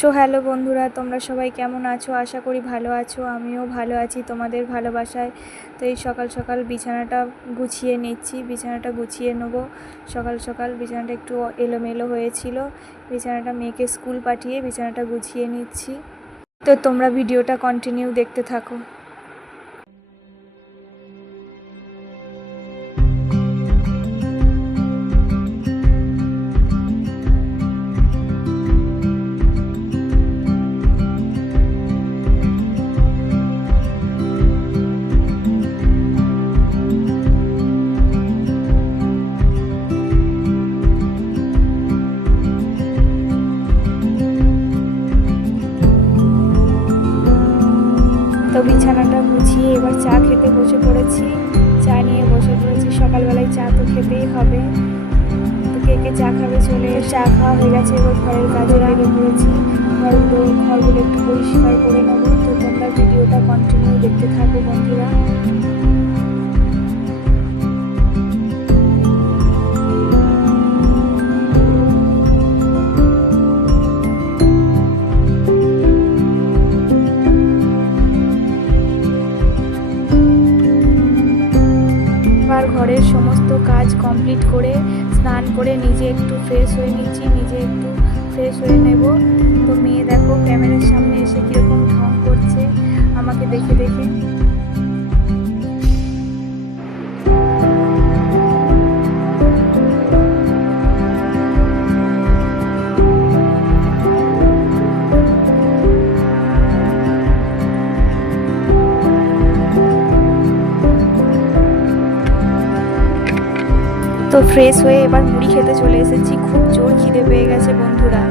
Hello বন্ধুরা, তোমরা সবাই কেমন আছো? আশা করি ভালো আছো। আমিও ভালো আছি তোমাদের ভালোবাসায়। তো এই সকাল সকাল বিছানাটা গুছিয়ে নিচ্ছি, বিছানাটা গুছিয়ে নেবো। সকাল সকাল বিছানাটা একটু এলোমেলো হয়েছিল, বিছানাটা মেয়েকে স্কুল পাঠিয়ে বিছানাটা গুছিয়ে নিচ্ছি। তো তোমরা ভিডিওটা কন্টিনিউ দেখতে থাকো। তো বিছানাটা গুছিয়ে এবার চা খেতে বসে পড়েছি, চা নিয়ে বসে পড়েছি। সকালবেলায় চা তো খেতেই হবে। তো কে কে চা খাবে চলে, চা খাওয়া হয়ে গেছে। এবার ঘরের কাজে লেগে পড়েছি, ঘরগুলো একটু পরিষ্কার করে নেবো। তো তোমরা ভিডিওটা কন্টিনিউ দেখতে থাকো বন্ধুরা। আর ঘরের সমস্ত কাজ কমপ্লিট করে স্নান করে নিজে একটু ফ্রেশ হয়ে নিচ্ছি, নিজে একটু ফ্রেশ হয়ে নেব। তো মেয়ে দেখো ক্যামেরার সামনে এসে কীরকম ঢং করছে আমাকে দেখে দেখে। তো ফ্রেশ হয়ে এবার মুড়ি খেতে চলে এসেছি। খুব জোর খিদে পেয়ে গেছে বন্ধুরা।